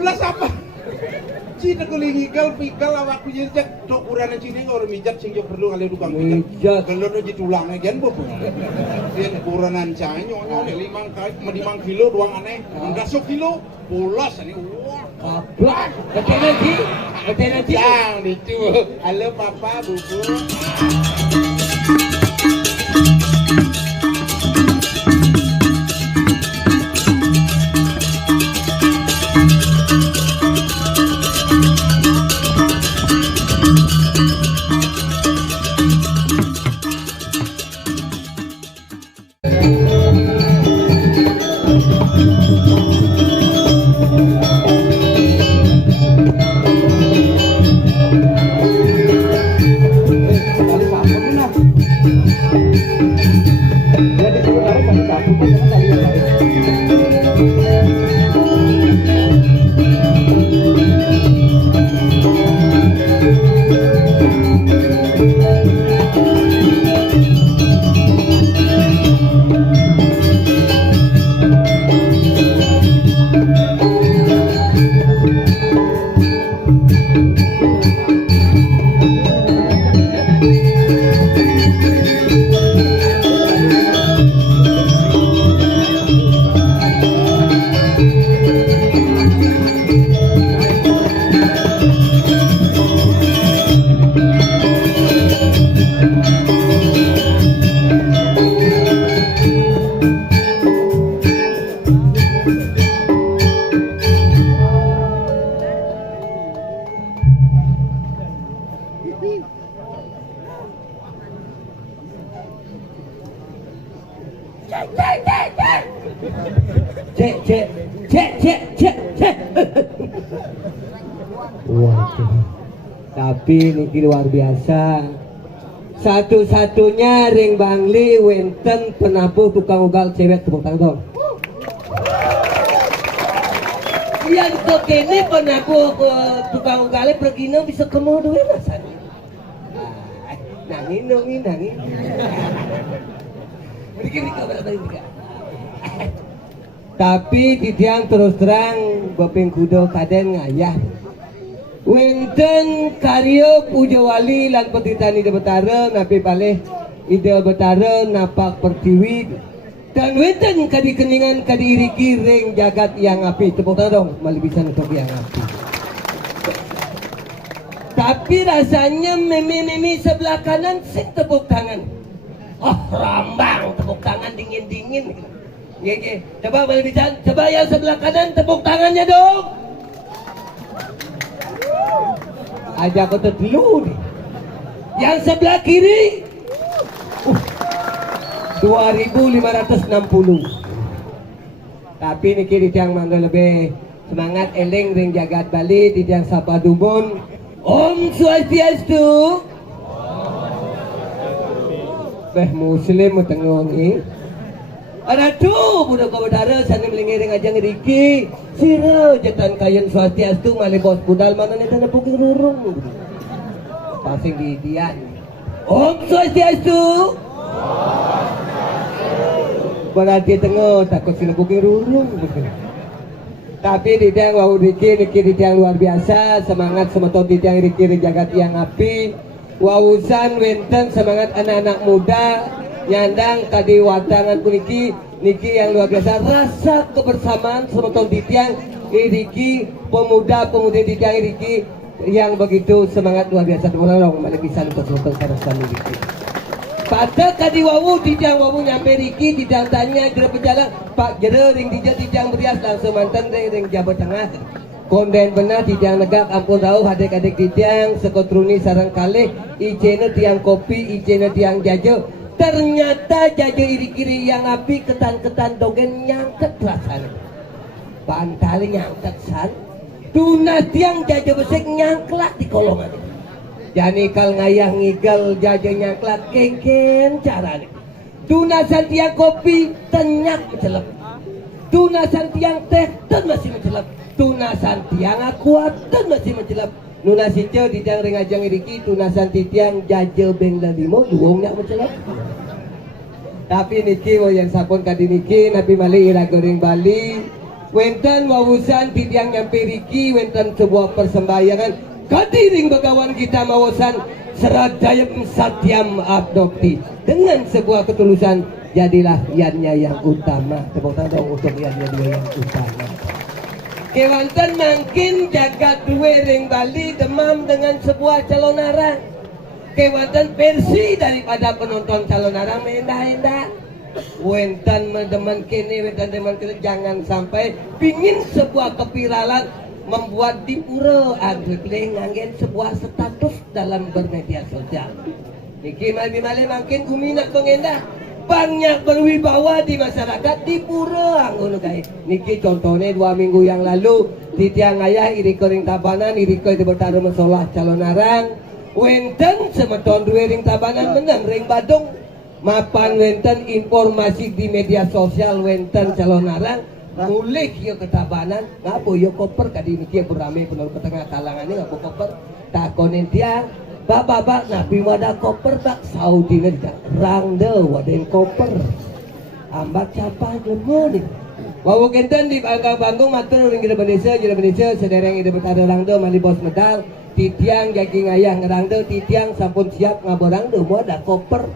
pulas apa? Cina kulingigal pikal awak pijak dok urana cini kalau mijat sing jo perlu kali tukang Mijat. kalau no ditulangnya gen bobo. Dia uranan cai nyonya nih 5 kilo doang aneh, 10 kilo pulas ini wah. Kaplak. Betul nanti. Yang itu. Halo papa, bubu. Cek. Waduh. Tapi niki luar biasa. Satu-satunya ring Bangli wenten penabuh tukang ugal cewek tepuk tangan dong. Yang kok kene penabuh tukang ugalnya pergi bisa kemau duit rasanya. Nangin. Bikin kabar juga. Tapi titiang terus terang bapeng kudo kaden ngayah. Wenten karyo puja wali lan petitani de betara napi paleh ide betara napak pertiwi dan wenten kadi keningan kadi iriki ring jagat yang api tepuk tangan dong malih bisa untuk yang api. Tapi rasanya meme sebelah kanan sih tepuk tangan. Oh rambang tepuk tangan dingin. Ye. Coba malih bisa, coba yang sebelah kanan tepuk tangannya dong. Aja aku dulu nih. Yang sebelah kiri 2560. Tapi ini kiri yang mana lebih semangat eling ring jagat Bali di yang sapa dumun. Om Swastiastu. Muslim tengong ini. Ada tuh budak kawedara sana melingiring aja ngeriki sira jetan kayen Swastiastu malih bos budal mana nih tanda puking rurung pasing di dian Om Swastiastu berarti tengok takut sila puking rurung tapi di tiang wau niki di tiang luar biasa semangat semeton di tiang riki jagat yang api wausan wenten semangat anak-anak muda nyandang tadi watangan puniki niki yang luar biasa rasa kebersamaan semeton titiang iriki pemuda-pemudi titiang iriki yang begitu semangat luar biasa tolong mana bisa untuk semeton iriki pada kadi wawu titiang wawu nyampe riki titiang tanya jero berjalan Pak jero ring titiang berias langsung mantan ring jabat tengah konden benar titiang negak ampun tahu adik-adik titiang sekotruni sarang kalih ijene tiang kopi ijene tiang jajo. Ternyata jajo iri-kiri yang api ketan-ketan dogen nyangket rasanya. Pantali nyangket san. Tunas tiang jajo besek nyangklak di kolongan. Jani kal ngayah ngigel jajo nyangklak kengken caranya. Tunasan tiang kopi tenyak mencelep. Tunasan tiang teh ten masih mencelep. Tunasan tiang akuat ten masih mencelep. Nuna sijo di tiang ringajang iriki tunasan titiang jajo ben lalimo duongnya mencelep. Tapi niki yang sapon kadi niki nabi malih ira goreng Bali wenten wawusan titiang nyampe riki wenten sebuah persembayangan kadiring begawan kita mawasan seradayam satyam abdokti dengan sebuah ketulusan jadilah iannya yang utama. Tepuk tangan dong untuk iannya dua yang utama. Kewanten mungkin jagat duwe ring Bali demam dengan sebuah calon arang. Kewanten versi daripada penonton calon arang mendah-endah. Wenten demen kini, wenten demen kini, jangan sampai pingin sebuah kepiralan membuat di pura agri nganggen sebuah status dalam bermedia sosial. Niki mali makin kuminat pengendah banyak berwibawa di masyarakat di pura ngono kae. Niki contohnya 2 minggu yang lalu di tiang ayah iri kering tabanan iri ko di bertaruh masalah calon arang wenten semeton duwe ring tabanan menang ring Badung mapan wenten informasi di media sosial wenten calon arang mulih yo ketabanan ngabo yo koper kadi niki berame penur ke tengah kalangan ini ngabo koper takonin tiang Bapak nabi wadah koper tak Saudi neda rangde wadah koper ambat siapa jemu nih wawu kenten di banggang matur ring Indonesia sedereng ide bertada rangde mali bos medal titiang jaging ayah ngerangde titiang sampun siap ngaborangde wadah koper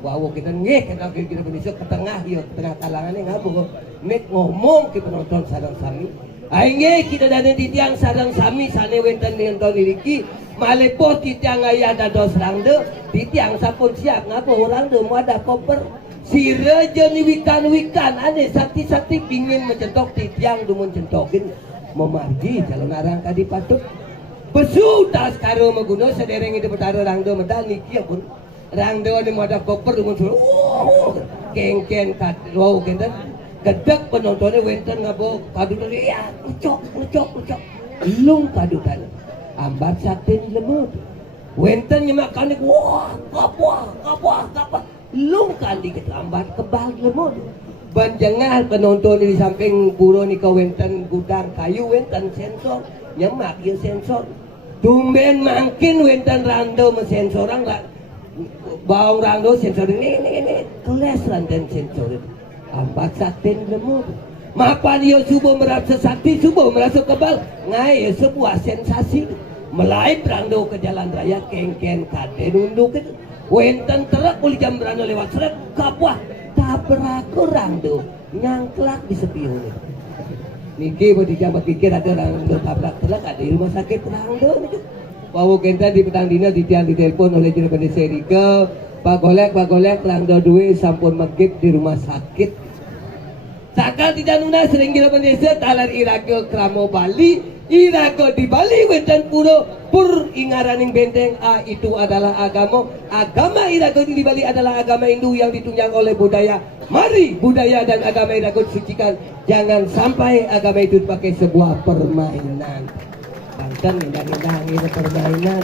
wawu kenten nggih kena ring Indonesia ke tengah yo ke tengah kalangan ini ngabo nek ngomong ke penonton sareng sami aing kita dana titiang sareng sami sane wenten nonton iki Malepo titiang ayah dados rangde, titiang sampun siap ngapo rangde muada koper. Si reja ni wikan ane sakti pingin mencentok titiang dumun centokin memargi calon arang kadi patut. Besu tas karo maguno sedereng ide betara rangde medal niki pun. Rangde ni muada koper dumun suruh. Kengken kat wow kenten. Gedek penontonnya wenten ngabo padu tadi ya ucok. Lung padu tadi. Ambat sakti lemut wenten nyemakan dik wah kapah lung kandi kita ambat kebal lemut banjengal penonton di samping puro ni kau wenten gudang kayu wenten sensor nyemak ya sensor tumben makin wenten rando mensensorang lah bawang rando sensor ini keles ranten sensor ambat sakti lemut mapan yo subuh merasa sakti subuh merasa kebal ngai sebuah sensasi melai berando ke jalan raya kengken kade nunduk itu wenten terak uli jam berando lewat seret kapwah tabrak rando nyangklak di sepiun niki bodi jabat pikir ada rando tabrak terak ada di rumah sakit rando wawu kenta di petang dina ditiang ditelepon oleh juru seri ke Pak Golek rando duwe sampun megip di rumah sakit sakal tidak nuna sering gila pendesa talar irake kramo Bali irake di Bali wenten puro pur ingaraning benteng itu adalah agama irake di Bali adalah agama Hindu yang ditunjang oleh budaya. Mari budaya dan agama irake disucikan, jangan sampai agama itu dipakai sebuah permainan. Bahkan ngendang-ngendang permainan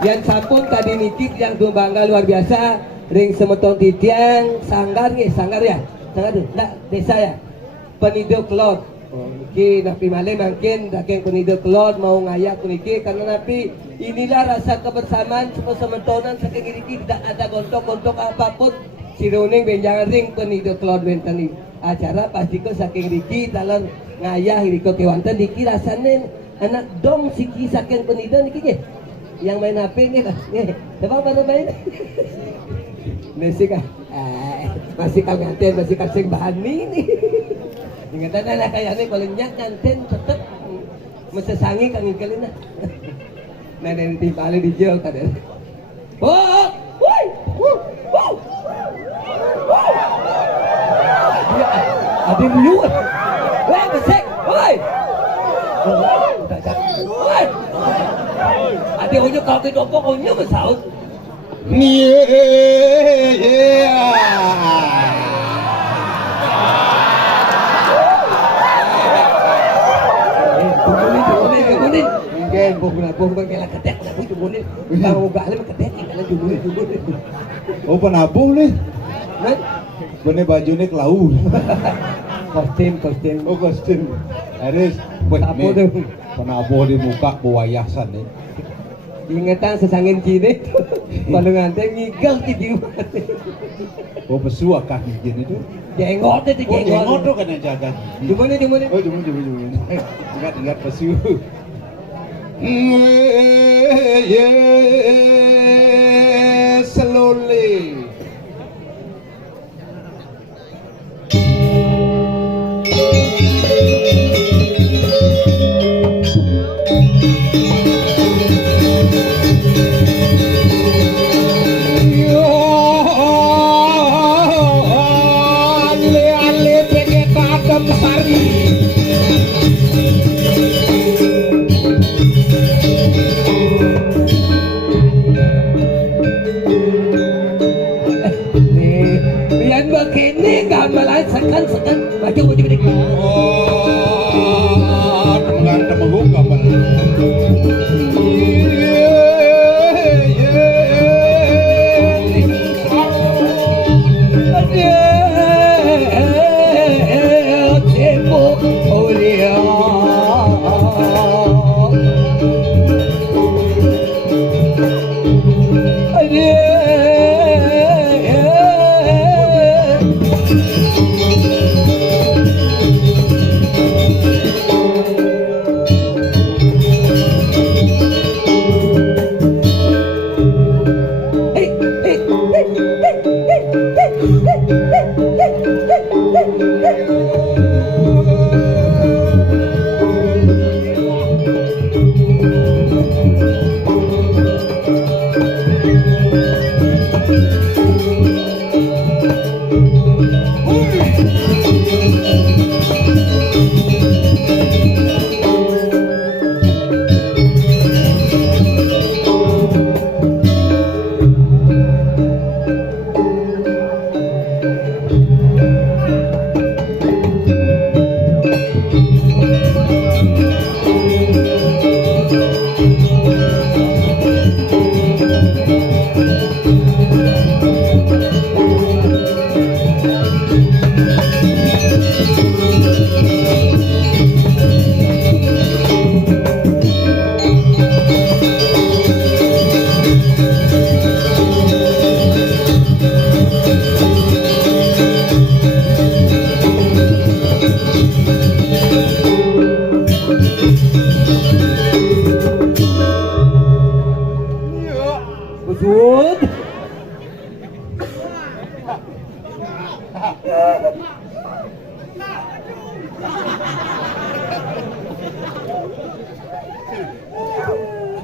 yang sampun tadi nikit yang bangga luar biasa ring semeton titiang sanggar ya sanggar tuh enggak desa ya peniduk lot niki napi male mungkin daking peniduk lot mau ngayak niki karena napi inilah rasa kebersamaan sementonan saking niki tidak ada gontok-gontok apapun siruning benjangan ring peniduk lot wenten acara pasti ko saking niki dalam ngayah riko kewanten niki rasane anak dong siki saking peniduk niki yang main HP nih coba baru main Nasi kan masih kang nganten masih kasing bahan ini ingatan anak kayak ini paling nyak nganten tetep mesesangi kang ingkelin nah dari timpale di jauh kan oh woi ada lu woi besek woi ada unjuk kau ke dopok unjuk besaut Oh penabung nih, bener baju nih kelau. Kostum. Oh kostum. Harus buat nih penabuh di muka buayasan nih. Ingetan sesangin Cina itu. Kalau ngantai ngigel gitu. Oh besua kaki gini tuh. Jenggot itu Oh jenggot jenggot. tuh kena jaga. Di mana di mana? Oh cuma. Ingat pesu. Slowly. Biar begini gamelan sekan maju berdiri. Oh, temengan temenggung kapan?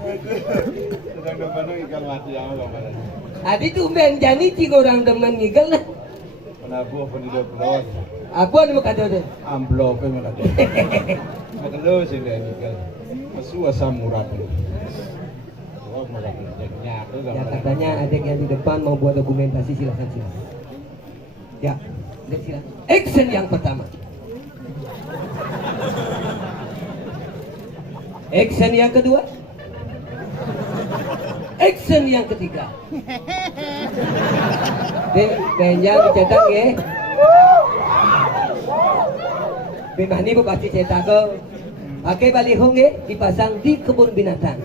Sedang depan ikan mati yang apa? Adi tumben jani tiga orang demen ngigel lah. Penabuh penduduk belon. Aku ada muka dode. Amplop yang mana? Makanya sih dia ikan. Masuk asam murad. Wah murad jadinya aku Ya katanya adik yang di depan mau buat dokumentasi silakan. Ya, silakan. Action yang pertama. Action yang kedua. Action yang ketiga. Benjang cetak ya. Bimani bu pasti cetak ke. Pakai baliho ya dipasang di kebun binatang.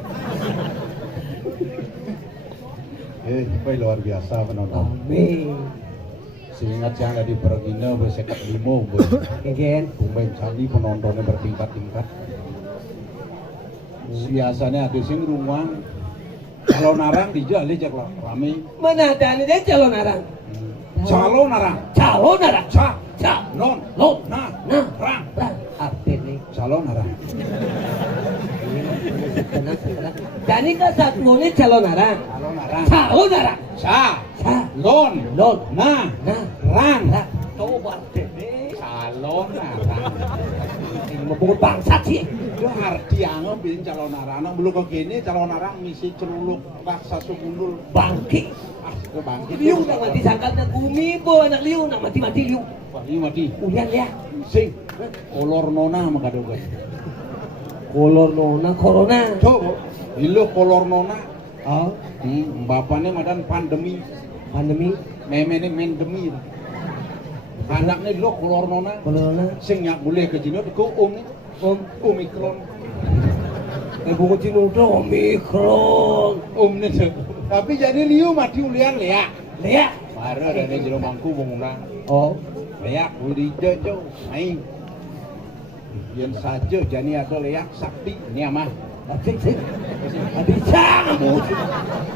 Luar biasa penonton. Amin. Seingat saya ada di Pergina bersekat limo, Again. Tumben sandi penontonnya bertingkat-tingkat. Biasanya ada sing rumah calon narang dijali jak rame. Mana ada nih dia calon narang? Calon narang, Calon narang. non, Nah, rang. artinya Calon narang. tenang. Jadi kan satu ini calon narang. Calon narang. Calon narang. Lon, Nah, rang. coba artinya. Calon narang. Ini mau pukul bangsat sih. Itu arti yang bikin calon narang. Belum ke gini calon narang misi celuluk raksa sukundul. Bangki. Ke bangkit. Liu nak mati sangkatnya bumi bo anak liu nak mati liu. Wah, ini mati. Ulian ya. Sing. Kolor nona makadogan. Kolor nona corona. Coba. Ilu kolor nona. Oh, Bapaknya madan pandemi. Memene mendemi. Anaknya dulu kolor nona. Kolor nona. Sing nyak boleh ke Cina ke Omikron. bunga cinudo omikron. Omne tuh. Tapi jadi liu mati ulian leak. Leak. Baru ada jero mangku bunguna. Oh, Leak uli jojo main. Yen saja jani ada leak sakti ini mah. asik. Bisa kamu.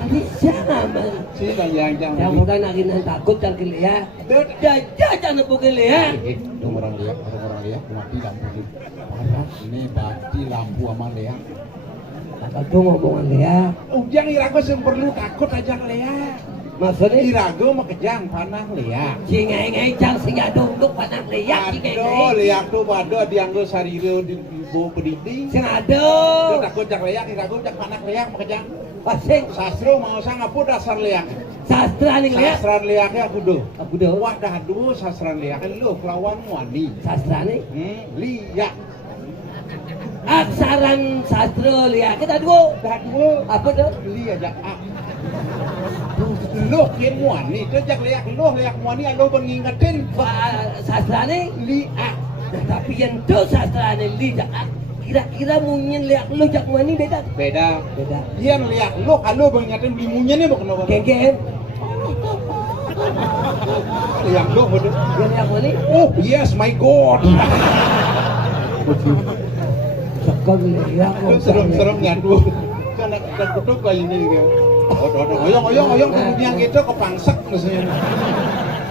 Bisa kamu. Si yang Yang muda nak takut cang leak. Jajah cang bukan leak. Orang leak mati lampu ni. Parah ini mati lampu sama leak. Apa tuh ngomongan leak? Ujang irago yang perlu takut aja leak. Maksudnya Irago mah kejang panah leak. si ngai cang si ngadung panak leak si Aduh, ngai. leak tuh bado dianggo sarire di bawah pedidi. Si Dia ngado. takut jak leak, irago jak panak leak mah kejang. Pasing Sastro mau sang apa dasar leak? sastra nih leak. Sastran leaknya aku do. Aku dah. Wah dah dulu sastran leaknya lu kelawan wani. Sastra nih. Liak. Aksaran sastra leak kita dua. Dah dulu. Apa tuh? Li aja ak. Lu kian wani, tu jak leak lu leak wani alo pengingetin. Sastra nih. Liak. Tapi yang tu sastra nih liak. Kira-kira munyin leak lu jak mani beda. Beda. Beda. Ian liak lu kalau pengingetin limunya nih bukan apa. Geng-geng. Liak lu betul. Yang leak mani. Oh yes my god. Sekali leak. Lu serem-serem ngadu. Kan ada kutuk kali ini gitu. Oyong kemudian gitu kepangsek maksudnya.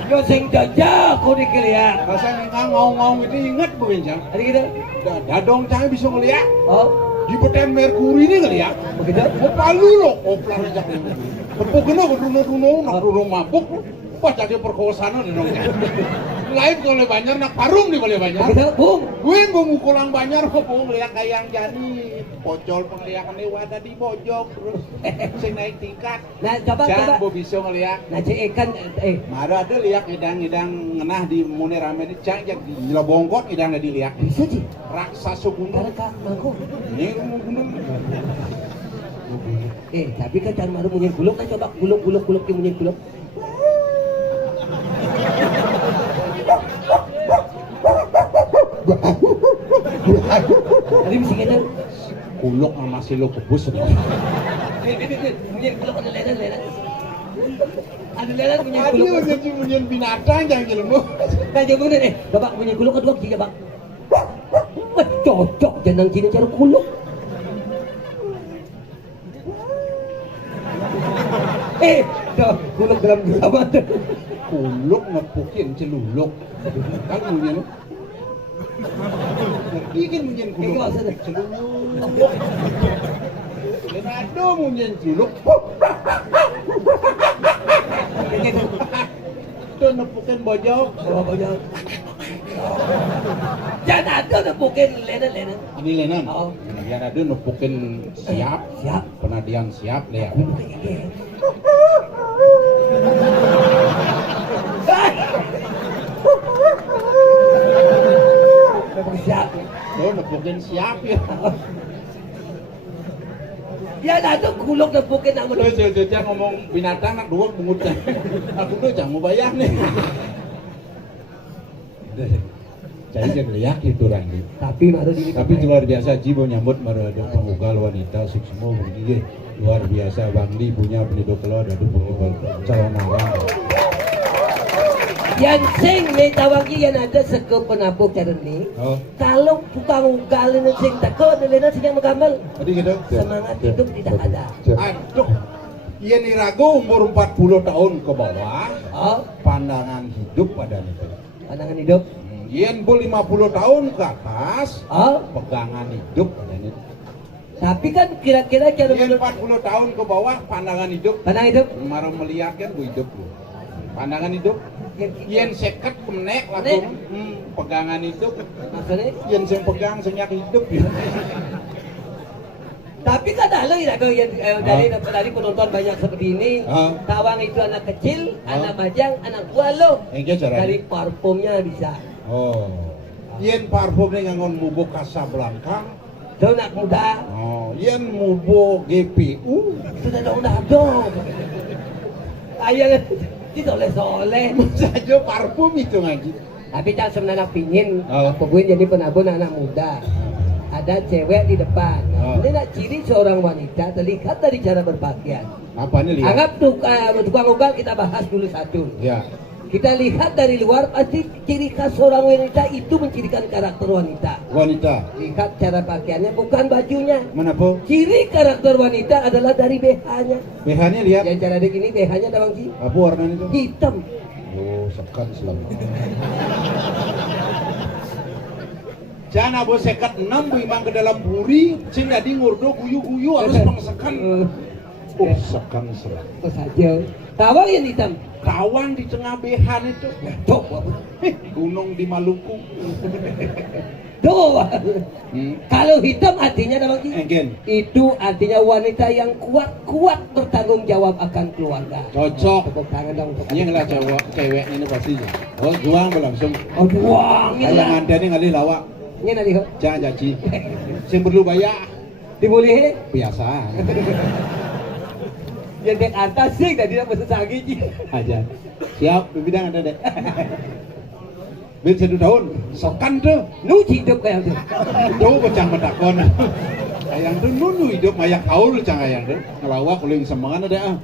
Yo sing jajah kau di leak. Rasanya ngau-ngau itu ingat bukan jang. Ada gitu. Dadong cang bisa ngeliat. Oh, Di peten Merkuri ini ngeliat. begitu. Oh palu loh, oplar aja. Tepuk kena nak mabuk. Pas jadi perkosaan ada dong. Lain kalau banyak nak parung di boleh banyak. Begitu, bung. Gue mau mukulang banyak kok mau ngeliat kayang jani. Pocol penglihakan ada di pojok terus sing naik tingkat. Nah, coba. Jangan mau bisa ngeliat. Nah, cek ikan, Mara ada liak idang ngenah di mune rame di cang jak di bongkot idang ada diliak. bisa sih. Raksasa gunung. Karena kak mangkuk. Ini gunung. Tapi kan jangan malu munyin gulung kan coba gulung di munyin gulung. Tadi mesti kena. Kuluk sama si lo kebus. Munyin gulung ada lelan. Ada lelan munyin gulung. Aduh, jadi munyin binatang jangan jelemu. Kan jauh bener babak munyin gulung kedua tiga bak. Cocok jenang cina cara gulung. Dah gulung dalam gelamat. Kuluk ngepukin celuluk. Kan munyin. Ikan munyin Ini kuluk. maksudnya. Celuluk. Dan ada munyin celuluk. Itu nepukin bojok. Bawa banyak. Jangan ada nepukin lenan. Ini lenan. Oh. Yang ada nepukin siap. Siap. Penadian siap leh. Siap. Tuh nepukin siap ya. Ya ada gulung nepukin nama Terus jajah ngomong binatang nak dua mengut. Aku tuh jangan mau bayar nih. Saya jadi lihat itu Randy. Tapi baru diri. Tapi itu luar biasa Jibo nyambut ada pemugal wanita suksmo begini luar biasa Bangli punya penduduk keluar ada pemugal calon orang. Yang sing ni tawagi yang ada seke penapuk cara ni. Oh, Kalau tukang ugal ni sing takut lena sing yang mengamal. tadi gitu. Semangat hidup tidak ada. Aduh, Ian Irago umur 40 tahun ke bawah, Oh, pandangan hidup pada itu. pandangan hidup. Ian bu 50 tahun ke atas, Oh, pegangan hidup pada itu. tapi kan kira-kira cara Ian 40 tahun ke bawah, pandangan hidup. pandangan hidup. Marah melihat kan bu hidup bu. Pandangan hidup. Ian seket kemenek langsung pegangan hidup. Maksudnya? Ian sing pegang senyak hidup ya. Tapi kan ada yang dari penonton banyak seperti ini. Ah. Tawang itu anak kecil, Ah. anak bajang, anak tua loh. Engke cara. Dari parfumnya bisa. Oh. Ian parfumnya ngangon mubo Casablanca. Itu anak muda. Oh, Ian mubo GPU. Sudah udah dong. Ayah itu soleh. Saja parfum itu ngaji. Tapi tak sebenarnya pingin Oh. aku jadi penabung anak muda. ada cewek di depan. Oh. Ini nak ciri seorang wanita terlihat dari cara berpakaian. Apa nih lihat? Anggap tukang ugal kita bahas dulu satu. Ya. Kita lihat dari luar pasti ciri khas seorang wanita itu mencirikan karakter wanita. Wanita. Lihat cara pakaiannya bukan bajunya. Mana po? Ciri karakter wanita adalah dari BH-nya. BH-nya lihat. Yang cara dek ini BH-nya ada bang Ji? Apa warnanya itu? Hitam. Oh, sekat selama. Jangan abo sekat 6 imang ke dalam buri, cing jadi ngurdo guyu-guyu harus pengsekan. Oh, sekan selama. Itu saja. Tawang yang hitam. Kawan di tengah BH itu. Tuh, Gunung di Maluku. tuh. Hmm. Kalau hitam artinya ada bang Ji? Again. Itu artinya wanita yang kuat bertanggung jawab akan keluarga. Cocok. Tepuk tangan dong. Ini ngelah cewek ini pastinya. Oh, juang langsung. Oh, buang Kayak nganteni ngali lawak. Ini nanti kok. Jangan jaji. Sing perlu bayar. Dibolehin? Biasa. Yang dek atas sih tadi nak pesan sagi Ji. Aja. Siap, bidang ada dek. Bin 1 tahun, sokan tuh. Nu hidup kayak tu. Tuh bocang medakon. Ayang tuh nunu hidup mayak kaul cang ayang tuh. Ngelawak uling semangan ada ah.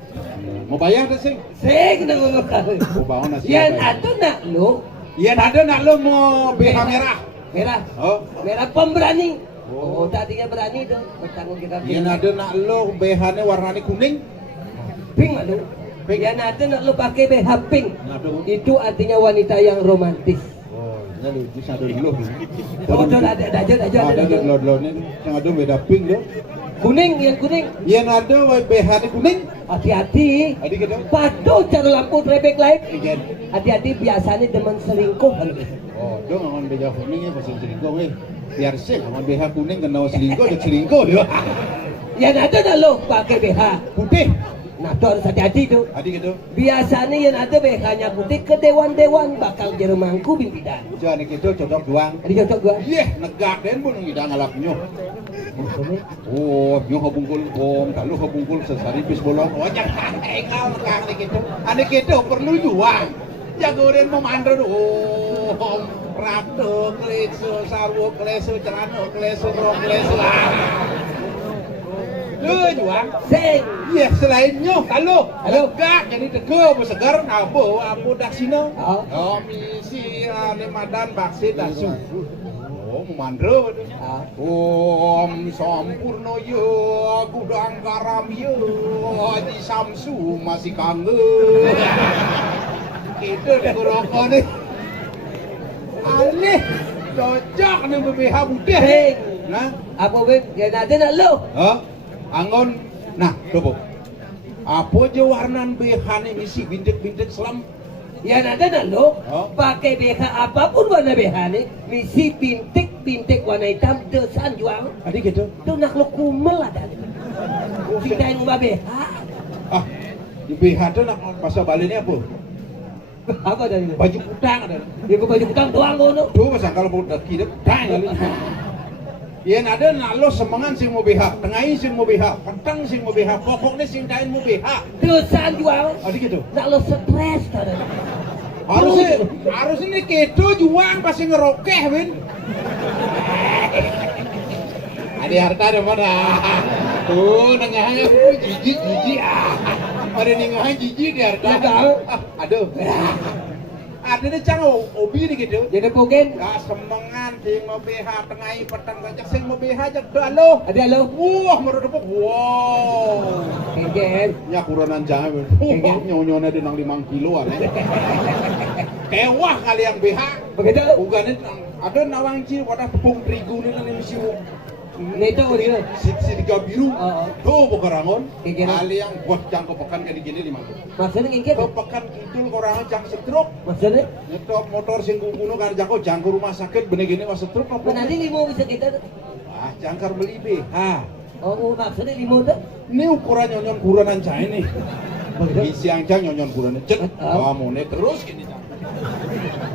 Mau bayar tuh sing. Sing nak ngomong. Mau bawa nasi. Yang ada nak lu Iya ada nak lo mau BH merah. merah. Oh. Merah pemberani. Oh, tadinya berani tuh bertanggung jawab. Iya ada nak lo BH-nya warnanya kuning. Pink aduh. Yang ada nak lu pakai BH pink. Aduh. Itu artinya wanita yang romantis. Oh, ini lu bisa dulu. Oh, tuh ada Ada lo-lo ini yang ada beda pink lo. kuning, yang kuning. Yang ada BH-nya kuning. Hati-hati. Adik kita. Patuh cara lampu traffic light. Again. Hati-hati biasanya demen selingkuh. Oh, dong ngon BH kuning ya pasti selingkuh eh. Biar sih ngon BH kuning kena selingkuh jadi selingkuh dia. Yang ada nak lu pakai BH Putih. nah tuh harus hati-hati tuh. Adik itu. Biasanya yang ada BH-nya putih ke dewan-dewan bakal jadi mangku pimpinan. Jangan itu cocok doang. Tadi contoh gua. Iya, negak den pun kita ngalap nyoh. Oh, nyoh bungkul om, kalau bungkul sesari bis bolong. Oh, jangan engkau negak nih gitu. Ane gitu perlu juang. Jago den memandro om. Ratu kleso sarwo kleso celana kleso rok kleso. Lu juang. Sing. Iya, selain nyoh, kalau Halo. negak jadi tegel, segar, nabo, amu daksino. Oh. Komisi Madan Baksit Dasu. Oh, memandro. Ah. Om Sampurno yo, Gudang Garam yo, Haji Samsu masih kangen. Itu deh rokok nih. Aneh, cocok nih BBH budeh. Sing. Nah, Apa weh? Yang ada nak lu. oh, angon. Nah, coba. Apa aja warnan BH nih misi bintik-bintik selam. Yang ada nak lu. Oh. Pakai BH apapun warna BH nih, misi bintik warna hitam desan jual. Tadi gitu. Tuh nak lu kumel ada. Kita yang mbak BH. Ah, di BH tuh nak masa baliknya apa? Apa dari lu? Baju kutang ada. Dia ke baju kutang tuang kono. Tuh masa kalau mau kidep tang kali. Yang ada nak lo semangan sing mau BH, tengahin sing mau BH, petang sing mau BH, pokoknya sing kain mau BH. Desan jual. Tadi gitu. Nak lu stres kan. Harus ini kedo juang pasti ngerokeh win. Ada harta ada mana? Tuh nengahnya jijik ah. Ada nengahnya jijik di harta. Aduh. Ada nih cang obi nih gitu. Jadi pogen. Gak semangan sing mau BH tengahi petang saja sing mau BH aja tuh halo. Ada lo. Wah merodok wow. Kegen. Nya kuranan jangan. Nyonya di nang 5 kiloan. Kewah kali yang BH. Begitu. Bukan ada nawang ciri pada tepung terigu nih nanti misi Neto dia. Sidiga biru. Oh. Tuh bukarangon. Kira-kira. Kali yang buat jangkau pekan kayak gini 5 tuh. Maksudnya ngingkir. Ke pekan kidul korangan jang setruk. Maksudnya? Nyetok motor sing kuno kan jangkau rumah sakit bener gini mas setruk apa? Nanti limo bisa kita. Ah jangkar beli BH. Oh maksudnya limo tuh. Ini ukuran nyonyon kuranan cah ini. Begitu. Isi yang cang nyonyon kuranan cet. Oh. Kamu nih terus gini cang.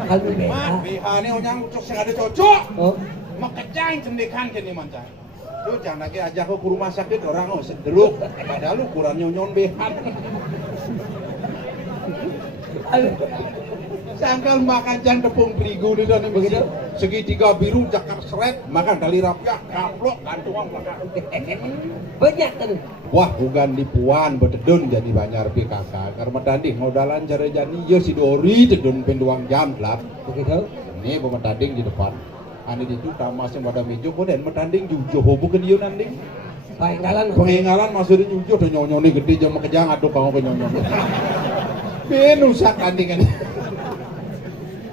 Kalau Mat BH. BH ini onyang ucok sing ada cocok. Oh. Makecang cendekan kini mancang. Tuh jangan lagi ajak ke rumah sakit orang oh sederuk. Padahal ukuran nyonyon BH. Sangkal makan jang tepung terigu di sana Begitu. segitiga biru jakar seret makan tali rapiah kaplok gantungan belakang. Banyak kan. Wah bukan dipuan betedun jadi banyak PKK karena tanding modalan cara jadi ya si Dori tedun penduang jam gelap Begitu. ini pemetanding di depan ani itu tamas yang pada meja kemudian metanding jujo hobo ke dia nanding pengingalan maksudnya jujo tuh nyonyoni gede jam kejang aduh kamu ke nyonyon benusak tandingan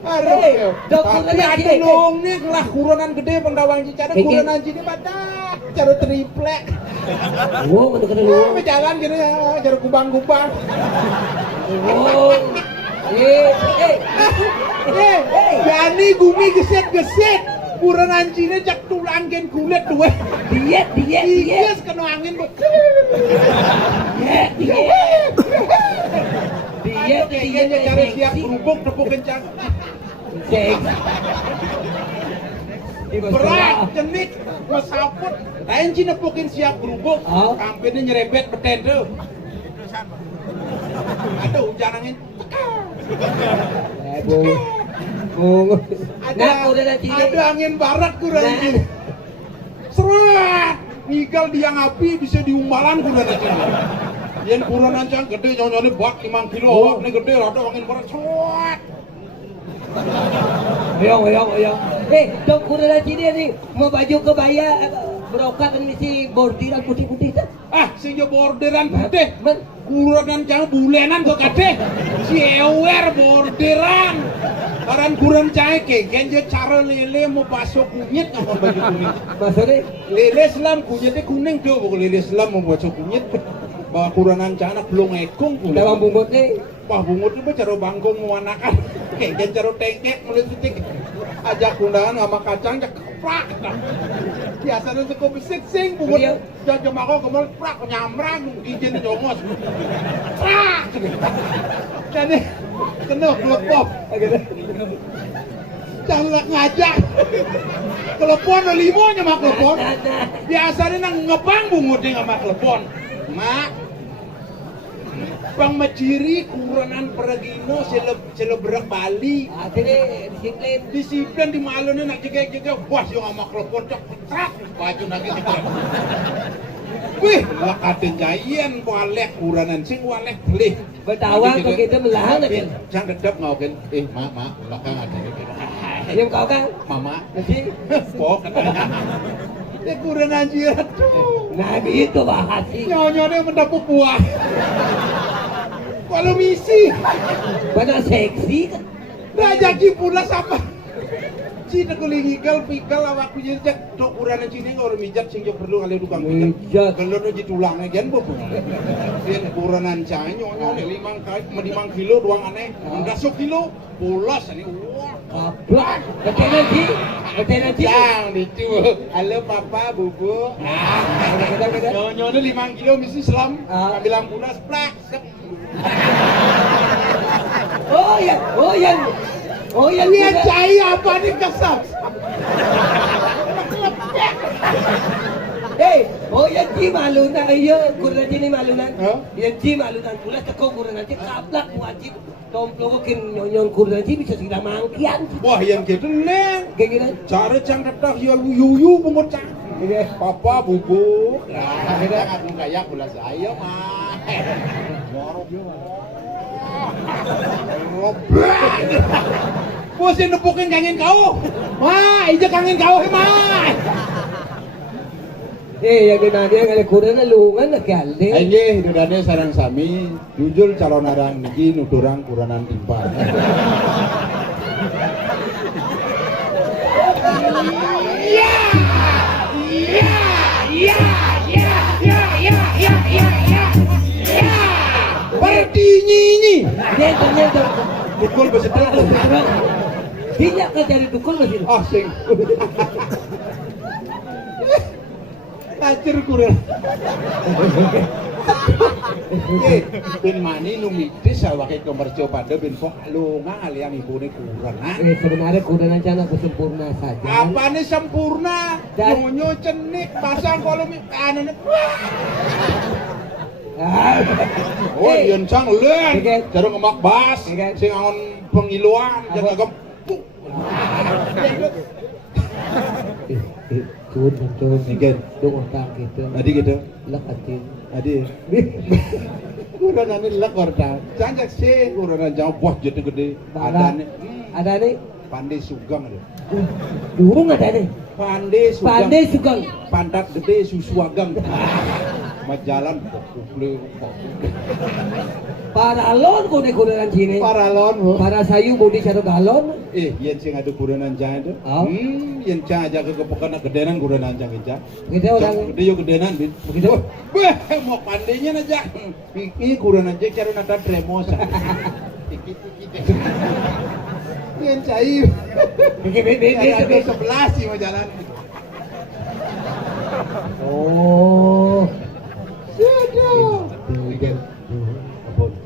aduh tapi ada dong nih lah kuronan gede pendawang cicara kuronan cini badak cara triplek Wow, mana kena lu? Jalan gini ya, cara kubang-kubang. Wow. Jani gumi geset-geset. Kurang anjingnya jak tulang gen kulit dua. Diet. Yes, kena angin. Diet. Kayaknya cara siap kerupuk tepuk kencang. Berat, jenik, mesaput. Lain sih nepukin siap kerupuk. Kampirnya nyerebet beten tuh. Aduh, hujan angin. Ada angin barat kurang anjing. Seret, nigal diang api bisa diumbalan kurang anjing. Yang kurang anjing gede nyonyone buat 5 kilo awak nih gede ada angin barat seret. Oyong. Dok kurang aja dia nih mau baju kebaya berokat kan mesti bordiran putih-putih tuh. Sing yo borderan putih. Kuronan jangan bulenan kok kadeh. Si ewer borderan. Karan kuron cae keken je cara lele mau pasok kunyit sama baju kuning. Maksudnya Lele selam kunyitnya kuning tuh, bukan lele selam mau pasok kunyit. Bawa kuronan cae anak belum ekung kulit. dalam bunggutnya Wah bungut itu cara bangkong mewanakan. Keken cara tengkek mulut titik. Ajak kundangan sama kacang jak keprak. Biasanya suka besik sing bungut. Jangan cuma kau kemana prak nyamrang izin nyongos. Prak. Jadi kena kelepop. Jangan ngajak. Kelepon limonya mak kelepon. Biasanya nang ngebang bungutnya sama kelepon. Mak. Bang Maciri kuronan peragino selebrak Bali. Akhirnya Disiplin di malonnya nak jaga bos yang sama kelepon cok petrak baju lagi dikira. Wih, lah kata jayan walek kuronan sing walek beli. Bertawang kok kita melahang aja. Jangan dedap ngaukin. Mak, belakang ada gitu. Yang kau kan? Mama. Nanti Pok katanya. Ya kuronan jirat. nah gitu bahasi. Nyonya mendapuk buah. Kalau misi. Benar seksi kan? Rajaki pula sama. Cina kulingigal pikal awak pijak tok kurang cini orang mijat sing yo perlu kali tukang Mijat. Kalau di tulangnya gen bobo. Dia kuranan canyo nyonya 5 kilo doang aneh. 10 kilo bolos ini. Wah, Kaplak. Betenan Ci. yang itu. Halo papa, bubu. Nyonya 5 kilo misi selam. Bilang bolos plak. Oh ya, Dia cai apa nih kesap? ya Ci malu na iyo, kurang Ci ni malu na. Huh? Ya Ci malu na, pula teko kurang Ci kaplak wajib. Tomplo ko kin nyon kurang Ci bisa sila mangkian. Wah yang gitu neng. Kayak gitu. Cara cang kedah ya yuyu bungut cang. Papa bubu. Nah, kita nggak kayak pula saya mah. Bosin nepukin kangen kau. Ma, ija kangen kau ma. Ya kena dia kali kurang na lungan na kalde. Aye, nudane sarang sami, jujur calon arang niki nuturang kuranan timpal. Berdinyi. Nyentong. Dukul besedar. Tidak ke dari dukul masih. Sing. Acir kurang. Bin mani numitis awake komercio pada bin kok lunga aliang ibune kurang. Sebenarnya kurang aja aku sempurna saja. Apa nih sempurna? Nyonyo cenik pasang kalau anane. Oh, yen cang len. Jaro ngemak bas. Sing angon pengiluan jangan gempuk. Betul. Mungkin. Dong otak gitu. Adi gitu. Lek atin. Adi. Kurang ini lek orta. Jangan sih kurang jauh buah jadi gede. Ada nih. Ada nih. Pandai sugang ada. Durung ada nih. Pandai sugang. Pandai sugang. Pantat gede susu agang. Majalan kuple. Paralon kuda-kudanan sini. Paralon. Para sayu bodi satu galon. Yen sing ada kudanan jang itu. Oh. Yen cah aja kepekan gedenan kudanan jang itu. Kita orang Gede yo gedenan bit. begitu. Beh, mau pandainya aja. Ini kudanan jang cara nata tremosa. Yen cai. Ada 11 sih mau jalan. Oh. Sudah.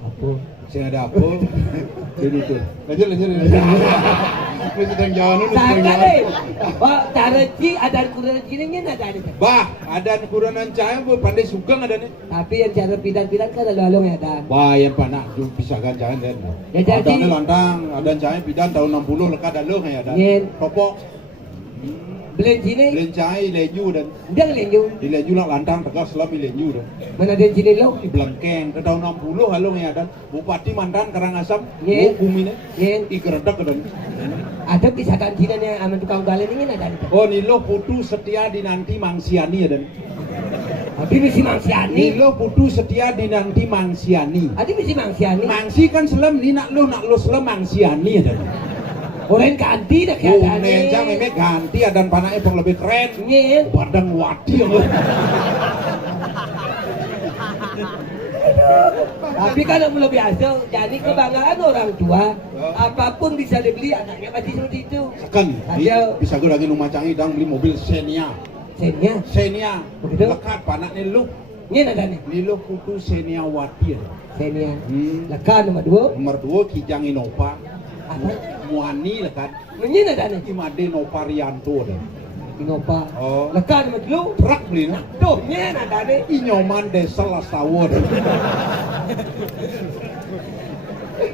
Apa? Sing ada apa? Jadi tuh. Lanjut. Lu sedang jalan lu sedang Saka jalan. deh. Pak, taraji ada kudanan sini ada nih. Bah, ada kudanan cahaya bu pandai sugang ada nih. Tapi yang cara pidan-pidan kan lalu ya dan. Bah, yang panak ju bisa kan jangan dan. Ya, jadi- Ada nih lantang, ada cahaya pidan tahun 60 lekat ada lo kayak ada. Yen. Topok, Belen sini, len cahaya leju dan udah lenju. di leju lah lantang tegas selam leju dan. Mana ada sini lo? Di Blengkeng ke tahun 60 halo kayak ada. Bupati mantan Karangasem, Yen. bumi nih. Yen. Ikeredak dan. Ada kisakan sini yang aman tukang galen ini ada nih. Oh nilo putu setia dinanti mangsiani ya dan. Tapi misi mangsiani. Nilo putu setia dinanti mangsiani. Ada misi mangsiani. Mangsi kan selam ni nak lo selam mangsiani ya dan. Orang ganti dah Oh, keadaan meja memek ganti dan panaknya pang lebih keren. Nyen. Badan wadi ya. Tapi kalau belum biasa, jadi kebanggaan orang tua. Apapun bisa dibeli, anaknya pasti seperti itu. Sekan, Ada. bisa gue lagi rumah canggih dang beli mobil Xenia. Sennya, Xenia, Begitu? lekat panaknya lu. nyen ada nih. Nilo putu Xenia wadi ya. Sennya. Hmm. Lekan nomor 2. Nomor 2 Kijang Innova. Apa? Muani lekat. Nyen ada nih. Imade Noparianto deh. Innova. Oh. Lekan nomor 2. Truk beli nak. Tuh, nyen ada nih. Inyoman desa Lasawo deh.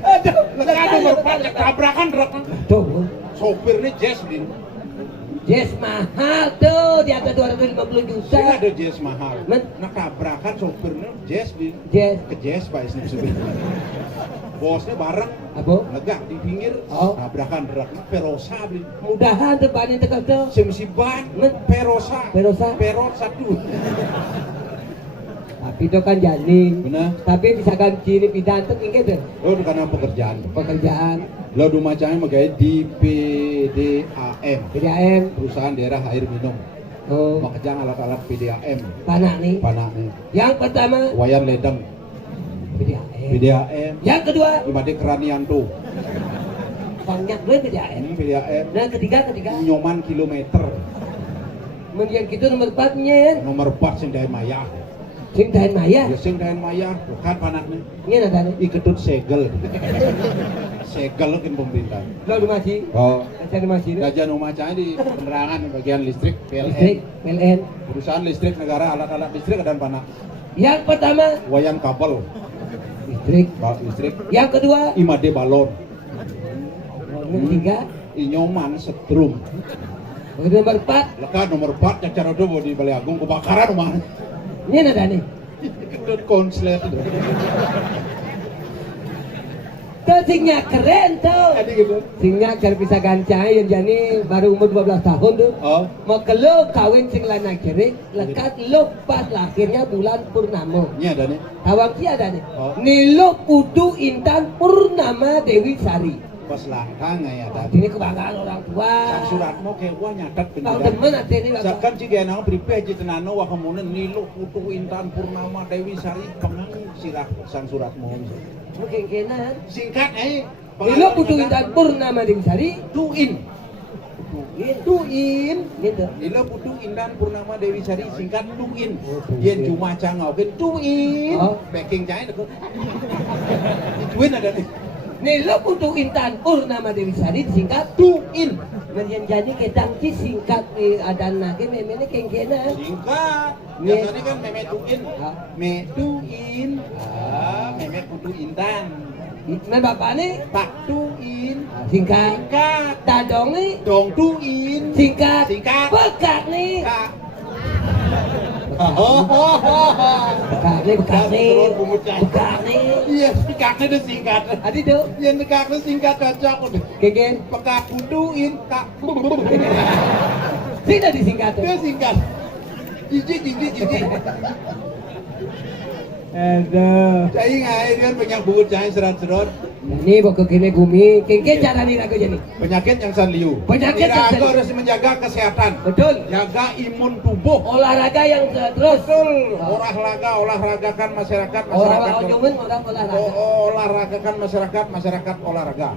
Aduh, Lekat nomor 4 tabrakan truk. Tuh, Sopirnya Jazz beli. Jazz mahal tuh di atas 250 juta. Saya ada Jazz mahal. Men- Nak tabrakan sopirnya Jazz beli. Jazz, Ke Jazz Pak Isni Subin. Bosnya bareng. apa? Legak di pinggir. Oh. Tabrakan truk. Perosa beli. Mudahan tuh panen tekel tuh. Semisi ban. Men- Perosa. Perosa. Perot 1. Tapi itu kan jadi. Benar. Tapi misalkan ciri pidan tuh tinggi tuh Lo karena pekerjaan. pekerjaan Lo di macamnya makanya di PDAM. PDAM. Perusahaan daerah air minum. Oh, Makanya alat-alat PDAM. panak nih. Panaknya. Yang pertama Wayan ledeng. PDAM. PDAM. Yang kedua Imade Keranianto. banyak gue PDAM. PDAM. Dan ketiga Nyoman kilometer. kemudian gitu nomor 4 nyen Nomor 4 sing daen maya. sing dahan maya Ya sing daen maya, bukan panaknya. nyen ada nih. Iketut segel. Segel kan pemerintah. Lo di masih Oh, di masih nih. Gajan rumahnya di penerangan bagian listrik Listrik PLN. PLN. Perusahaan listrik negara, alat-alat listrik dan panak. Yang pertama Wayan kabel, listrik. listrik. Yang kedua Imade balon. yang ketiga Inyoman setrum. kemudian nomor 4 Lekat nomor 4 yang cara dobo di Balai Agung kebakaran rumah. nyen ada nih. Iketut konslet. Singnya keren tuh. Jadi gitu. Singnya kalau bisa gancai yang jani baru umur 12 tahun tuh. Oh, Mau lo kawin sing lanang cerik, lekat lo pas lahirnya bulan purnama. ini ada nih. Tawang ki ada nih. Oh. Nilo Putu Intan Purnama Dewi Sari. Pas langkang ya ada. Ini kebanggaan orang tua. Sang suratmu kayak gua nyatet Tahu beneran. temen hati ini bapak. Sakan si genang beripe aja tenano wa kemudian Nilo Putu Intan Purnama Dewi Sari pengang sirah sang suratmu. Mungkin kenan. Singkat Nilo Putu Intan Purnama Dewi Sari. Tuin. Tuin. Gitu. Nilo Putu Intan Purnama Dewi Sari singkat Tuin. Oh, Tuin. Yen cuma cangaukeun Tuin. Oh. Backing cai deket. Tuin ada nih. Nilo Putu Intan Purnama Dewi Sari disingkat Tuin. Menjadi jadi ketang ki singkat ada nage memene kengkena. Singkat. Biasanya kan meme Tuin. Ah. Me Tuin. Ah, meme Putu Intan. Nah bapak nih tak tuin, singkat. singkat, Tadong nih dong tuin, singkat. singkat, Bekat nih. kak. Bekat nih. Telur bungkus cai. Bekat nih. Iya, singkatnya udah singkat. Adi tuh. Yang dekatnya singkat cocok udah. Keken. Pekak kuduin, kak. Sini disingkat. Dia singkat. Jijik. Aduh. Cai ngai dia banyak bungkus cai serat-serat. Ini pokok kene gumi. Kengke cara nih ragu jadi. Penyakit yang sanliu. Penyakit yang Raga sanliu. harus menjaga kesehatan. Betul. Jaga imun tubuh. Olahraga yang terus. Betul. Olahragakan masyarakat. Orang olahraga. Olahragakan masyarakat olahraga.